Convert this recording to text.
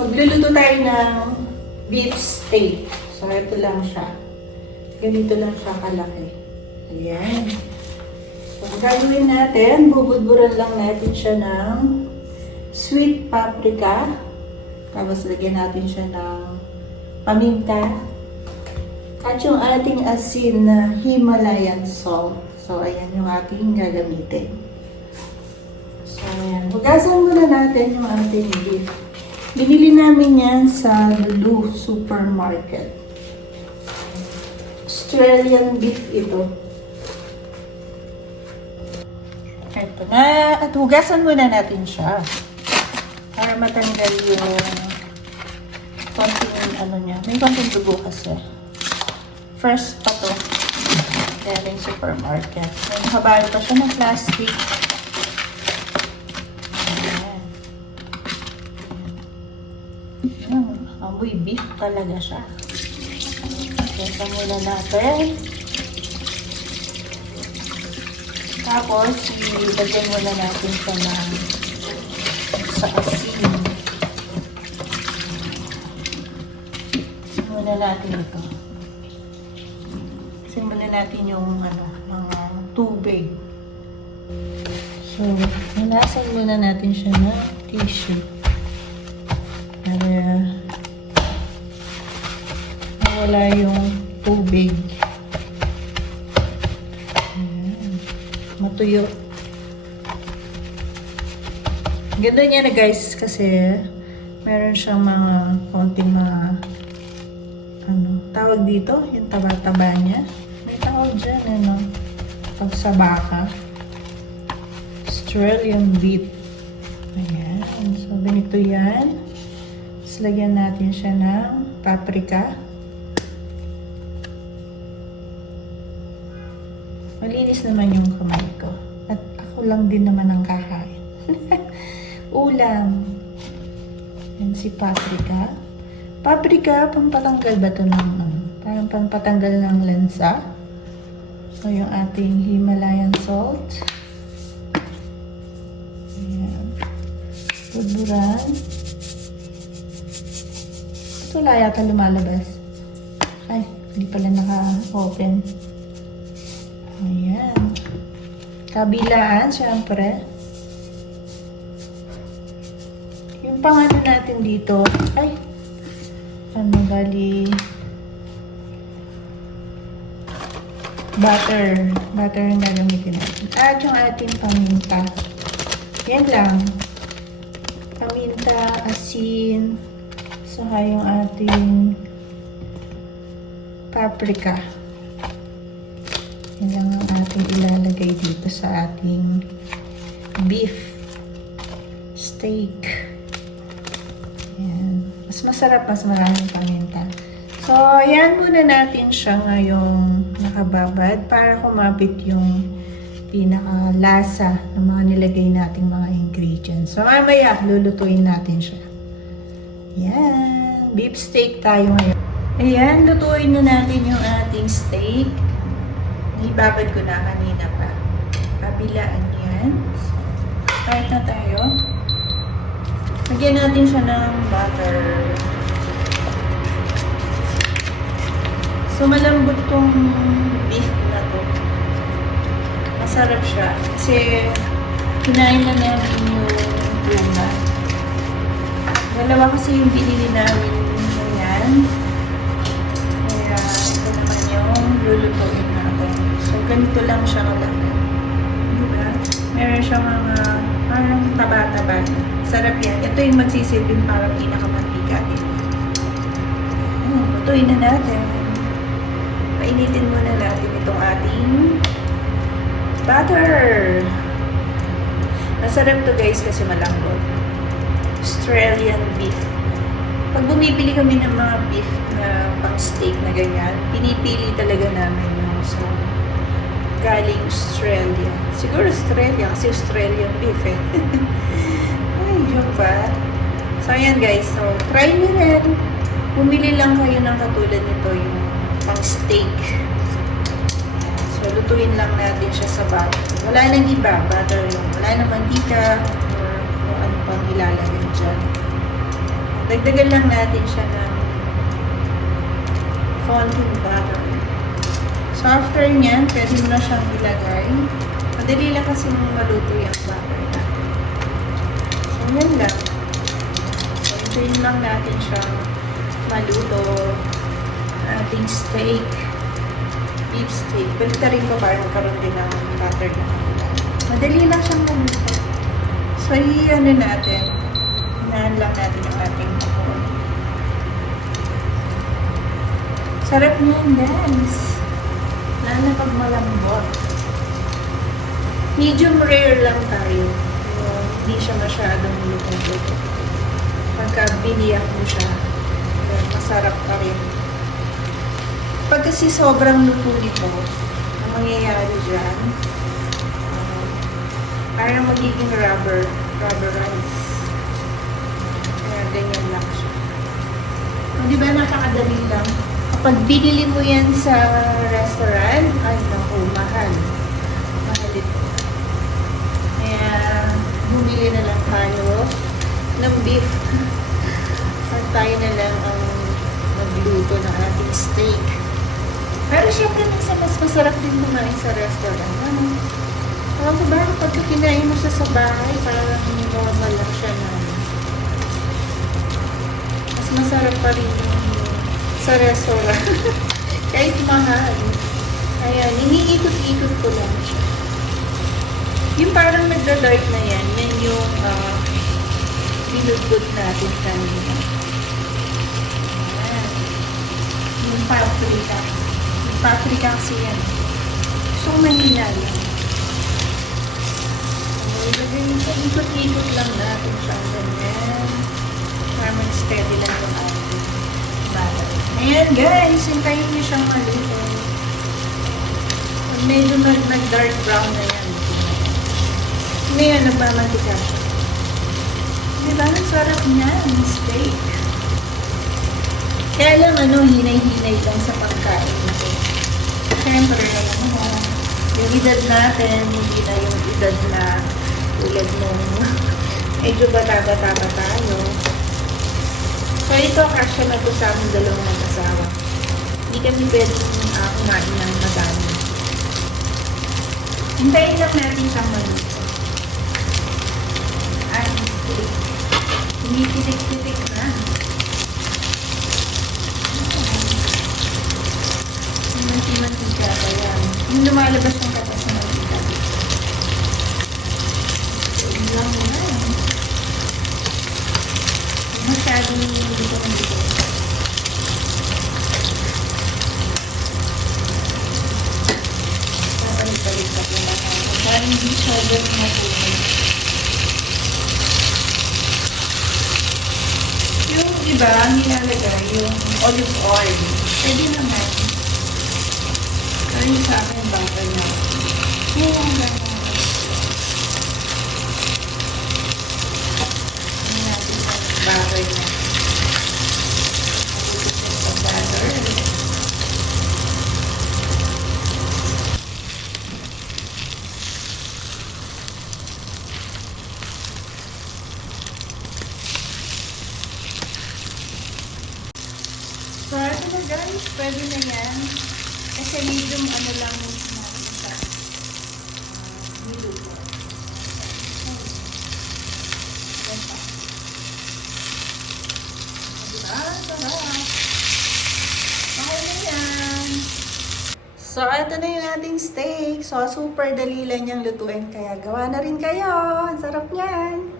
magluluto tayo ng beef steak. So, ito lang siya. Ganito lang siya kalaki. Ayan. So, ang gagawin natin, bubudburan lang natin siya ng sweet paprika. Tapos, lagyan natin siya ng paminta. At yung ating asin na Himalayan salt. So, ayan yung ating gagamitin. So, ayan. Hugasan muna natin yung ating beef. Binili namin yan sa Lulu Supermarket. Australian beef ito. Ito na. At hugasan muna natin siya. Para matanggal yung konting ano niya. May konting dugo kasi. First pa to. Galing supermarket. Nakabayo pa siya ng plastic. Amoy beef talaga siya. Kesa muna natin. Tapos, ilagyan muna natin siya sa asin. Muna natin ito. Asin muna natin yung mga tubig. So, nanasan muna natin siya na tissue. Para wala yung tubig. Ayan. Matuyo. Ganda niya na guys kasi meron siyang mga konting mga tawag dito, yung taba-taba niya. May tawag dyan, pag sa baka. Australian beef. Ayan. So, ganito yan. Tapos, lagyan natin siya ng paprika. Malinis naman yung kamay ko. At ako lang din naman ang kakain. Ulam. Yan si paprika. Paprika, pampatanggal ba ito ng parang pampatanggal ng lansa. So, yung ating Himalayan salt. Ayan. Budburan. Ito wala yata lumalabas. Ay, hindi pala naka-open. Ayan. Kabilaan, syempre. Yung pangano natin dito, ay, bali, butter. Butter yung gagamitin natin. At yung ating paminta. Yan lang. Paminta, asin, saka yung ating paprika. Yan lang ang ating ilalagay dito sa ating beef steak. Yan. Mas masarap, mas maraming paminta. So, yan muna natin siya ngayong nakababad para kumapit yung pinaka-lasa ng mga nilagay nating mga ingredients. So, mamaya, lulutuin natin siya. Yan. Beef steak tayo ngayon. Ayan, lutuin na natin yung ating steak. Ibabad ko na kanina pa. Kabilaan yan. So, start na tayo. Lagyan natin siya ng butter. So, malambot tong beef na to. Masarap siya. Kasi, kinain na namin yung tuna. Dalawa kasi yung binili namin yan. Kaya, ito naman yung lulutuin natin. So, ganito lang siya kalaki. Diba? Meron siya mga parang taba-taba. Sarap yan. Ito yung magsisilbing parang pinakamantika din. Lutuin na natin. Painitin muna natin itong ating butter. Masarap to guys kasi malambot. Australian beef. Pag bumibili kami ng mga beef na pang steak na ganyan, pinipili talaga namin yung sa galing Australia. Siguro Australia kasi Australian beef eh. Ay, joke pa. So, ayan guys. So, try nyo rin. Bumili lang kayo ng katulad nito yung pang steak. So, lutuin lang natin siya sa butter. Wala nang iba. Butter yung wala nang mantika or kung ano pang ilalagay dyan. Dagdagan lang natin siya ng konting butter. So, after nyan, pwede mo na siyang ilagay. Madali lang kasi maluto yung butter natin. So, yan lang. So, hintayin lang natin siyang maluto. Ating steak. Beef steak. Palitan ko para magkaroon din ng butter na. Madali lang siyang maluto. So, ano natin. Hinahan lang natin yung ating pakon. Sarap niyan, guys. Lalo na pag malambot. Medium rare lang tayo. Hindi siya masyadong lutong-luto. Pagka biniyak mo siya, masarap pa rin. Pag kasi sobrang luto nito, ang mangyayari dyan, parang magiging rubberized. Kaya ganyan lang siya. Di ba napakadali lang? Kapag binili mo yan sa restaurant, ay naku, mahal. Mahal ito. Kaya bumili na lang tayo ng beef. At tayo na lang ang magluto ng ating steak. Pero syempre minsan mas masarap din kumain sa restaurant. Ano? Alam ko ba, kapag kinain mo siya sa bahay, parang normal lang siya na. Mas masarap pa rin yung sa restaurant. Kahit mahal. Ayan, iniikot-ikot ko lang siya. Yung parang nagda-dark na yan, yan yung binudbud natin kanina. Ayan. Yung paprika. Yung paprika kasi yan. So, mahina yan. Ikot-ikot lang natin siya. Ganyan. Para mag-steady lang yung ating butter. Ayan guys, hintayin niyo siyang maluto. Pag medyo nag-dark brown na yan. Ngayon, nagmamantika siya. Diba? Ang sarap niya, yung steak. Kaya lang, hinay-hinay lang sa pagkain nito. Siyempre, yung edad natin, hindi na yung edad na tulad nung medyo bata-bata pa tayo. So, ito, kasya na to sa aming dalawang mag-asawa. Hindi kami pwedeng kumain ng madami. Hintayin lang natin siyang maluto. Ay, tumipitik-pitik na. Mantika pa yan. Yung lumalabas ng katas na mantika. So, yun lang yan. Masyadong dito. Babalik-balik pa lang. Parang hindi sobrang matulog. Yung iba, nilalagay yung olive oil. Pwede naman. Pero yung sa akin, butter na. Yan ang gano'n. Yan natin sa butter na. Sa butter. So, ito na guys. Pwede na yan. Kasi medium lang natin sa niluto. Diba? Sarap. Okay na yan. So, ito na yung ating steak. So, super dali lang niyang lutuin. Kaya gawa na rin kayo. Ang sarap niyan.